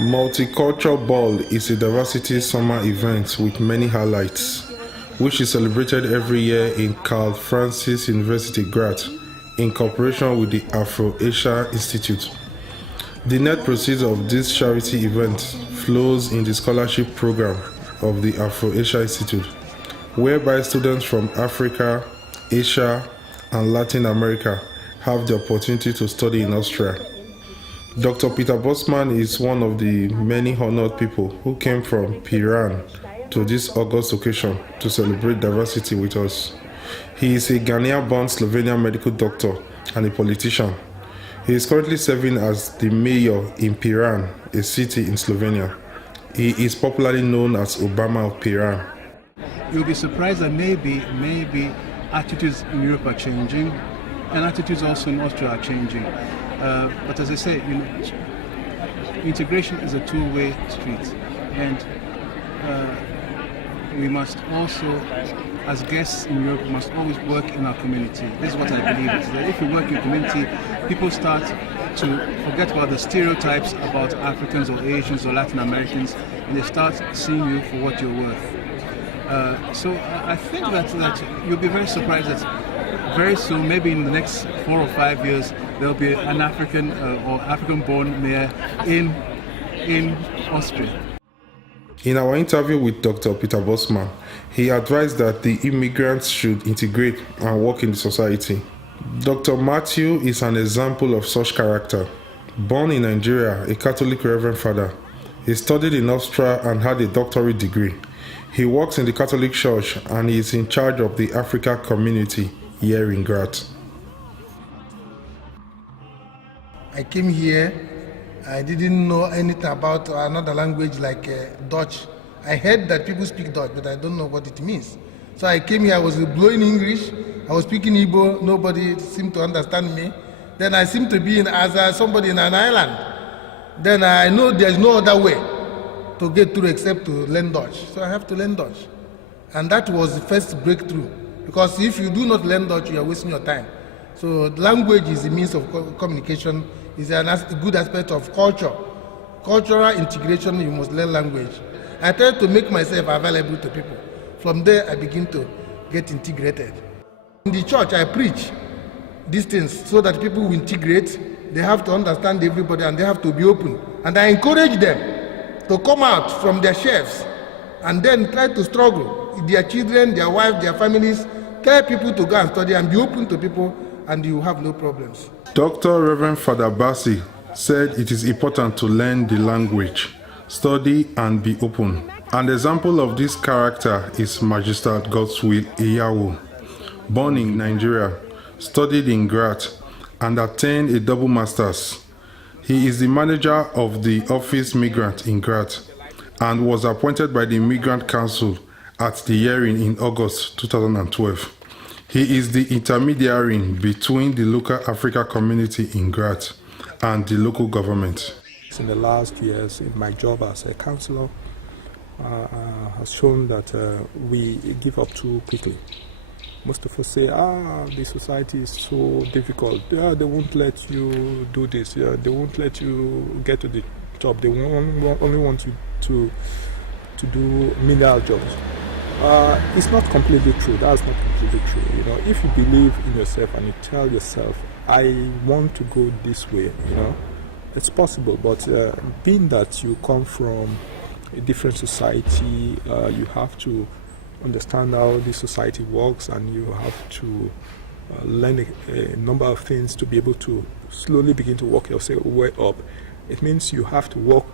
Multicultural Ball is a diversity summer event with many highlights, which is celebrated every year in Carl Francis University, Graz, in cooperation with the Afro-Asia Institute. The net proceeds of this charity event flows in the scholarship program of the Afro-Asia Institute, whereby students from Africa, Asia, and Latin America have the opportunity to study in Austria. Dr. Peter Bosman is one of the many honored people who came from Piran to this August occasion to celebrate diversity with us. He is a Ghanaian-born Slovenian medical doctor and a politician. He is currently serving as the mayor in Piran, a city in Slovenia. He is popularly known as Obama of Piran. You'll be surprised that maybe attitudes in Europe are changing, and attitudes also in Austria are changing. But as I say, integration is a two-way street, and we must also, as guests in Europe, must always work in our community. This is what I believe, is that if you work in community, people start to forget about the stereotypes about Africans or Asians or Latin Americans, and they start seeing you for what you're worth. So I think that you'll be very surprised that very soon, maybe in the next 4 or 5 years, there'll be an African or African-born mayor in Austria. In our interview with Dr. Peter Bosman, he advised that the immigrants should integrate and work in the society. Dr. Matthew is an example of such character. Born in Nigeria, a Catholic Reverend Father, he studied in Austria and had a doctorate degree. He works in the Catholic Church and he is in charge of the Africa community here in Graz. I came here, I didn't know anything about another language like Dutch. I heard that people speak Dutch, but I don't know what it means. So I came here, I was blowing English, I was speaking Igbo, nobody seemed to understand me. Then I seemed to be as somebody in an island. Then I know there's no other way to get through except to learn Dutch. So I have to learn Dutch. And that was the first breakthrough. Because if you do not learn Dutch, you are wasting your time. So language is a means of communication, is a good aspect of culture. Cultural integration, you must learn language. I try to make myself available to people. From there, I begin to get integrated. In the church, I preach these things so that people will integrate. They have to understand everybody and they have to be open. And I encourage them to come out from their shelves and then try to struggle with their children, their wives, their families. Tell people to go and study and be open to people, and you have no problems. Dr. Reverend Father Bassi said it is important to learn the language, study and be open. An example of this character is Magister Godswill Iyawo. Born in Nigeria, studied in Graz and attained a double master's. He is the manager of the office Migrant in Graz and was appointed by the Migrant Council at the hearing in August 2012. He is the intermediary between the local Africa community in Graz and the local government. In the last years, in my job as a councillor, has shown that we give up too quickly. Most of us say, the society is so difficult. They won't let you do this. They won't let you get to the job. They only want you to do menial jobs. It's not completely true. That's not completely true. If you believe in yourself and you tell yourself, I want to go this way, it's possible. But being that you come from a different society, you have to understand how this society works, and you have to learn a number of things to be able to slowly begin to work your way up. It means you have to work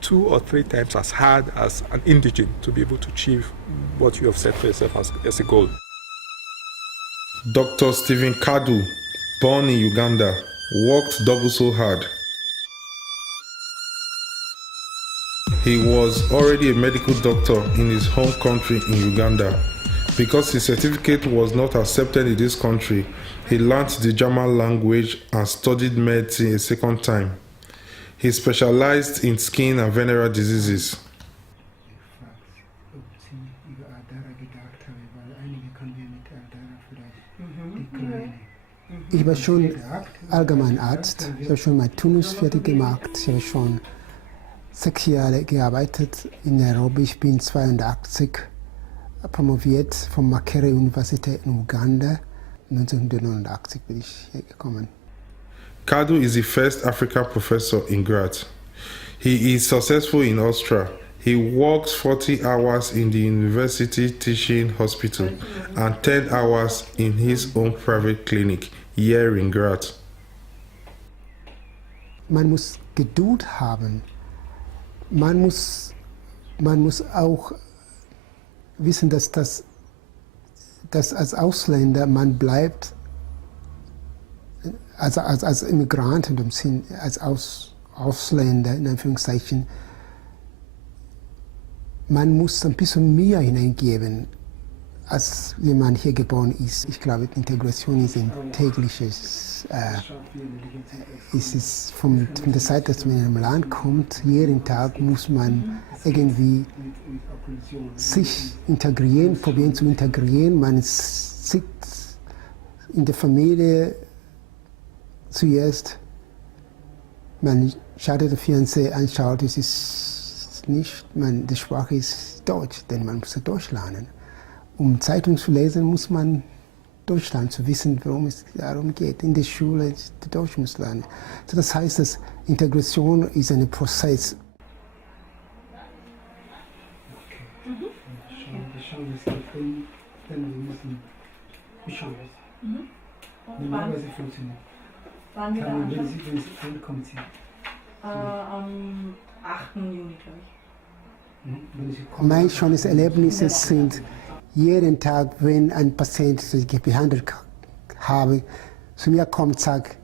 2 or 3 times as hard as an indigent to be able to achieve what you have set for yourself as a goal. Dr. Stephen Kadu, born in Uganda, worked double so hard. He was already a medical doctor in his home country in Uganda. Because his certificate was not accepted in this country, he learned the German language and studied medicine a second time. He specialized in skin and venereal diseases. Ich war schon Allgemeinarzt, ich habe schon meinen Turnus fertig gemacht, ich habe schon 6 Jahre gearbeitet in Nairobi. Ich bin 82 promoviert von Makerere Universität in Uganda. 1989 bin ich hier gekommen. Kadu is the first African professor in Graz. He is successful in Austria. He works 40 hours in the university teaching hospital and 10 hours in his own private clinic here in Graz. Man muss Geduld haben. Man muss auch wissen, dass als Ausländer man bleibt, als Immigrant in dem Sinn, als Ausländer in Anführungszeichen, man muss ein bisschen mehr hineingeben, als wenn man hier geboren ist. Ich glaube, Integration ist ein tägliches, es ist von der Zeit, dass man in einem Land kommt, jeden Tag muss man irgendwie sich integrieren, probieren zu integrieren. Man sieht in der Familie zuerst, man schaut den Fernseher anschaut, es ist nicht, die Sprache ist Deutsch, denn man muss Deutsch lernen. Um Zeitung zu lesen, muss man Deutsch lernen, zu wissen, worum es darum geht. In der Schule Deutsch muss lernen. So, das heißt, dass Integration ist ein Prozess. Normalerweise funktioniert. Wann wieder anschauen? Wann kommt sie? Am 8. Juni, glaube ich. Mein schönes Erlebnis sind jeden Tag, wenn ein Patient sich behandelt habe, zu mir kommt und sagt,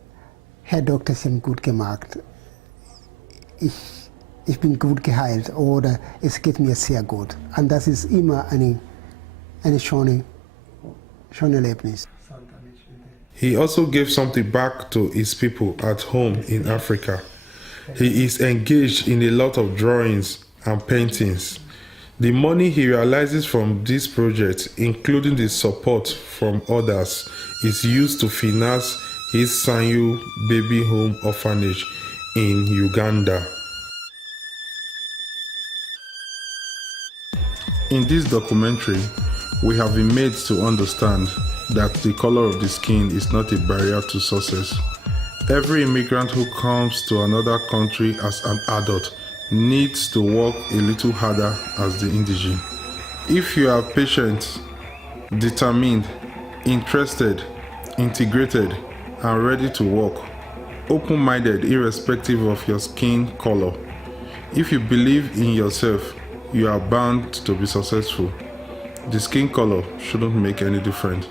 Herr Doktor, Sie haben gut gemacht. Ich bin gut geheilt oder es geht mir sehr gut. Und das ist immer eine schöne Erlebnis. He also gave something back to his people at home in Africa. He is engaged in a lot of drawings and paintings. The money he realizes from this project, including the support from others, is used to finance his Sanyu Baby Home Orphanage in Uganda. In this documentary, we have been made to understand that the color of the skin is not a barrier to success. Every immigrant who comes to another country as an adult needs to work a little harder as the indigene. If you are patient, determined, interested, integrated, and ready to work, open-minded irrespective of your skin color, if you believe in yourself, you are bound to be successful. The skin color shouldn't make any difference.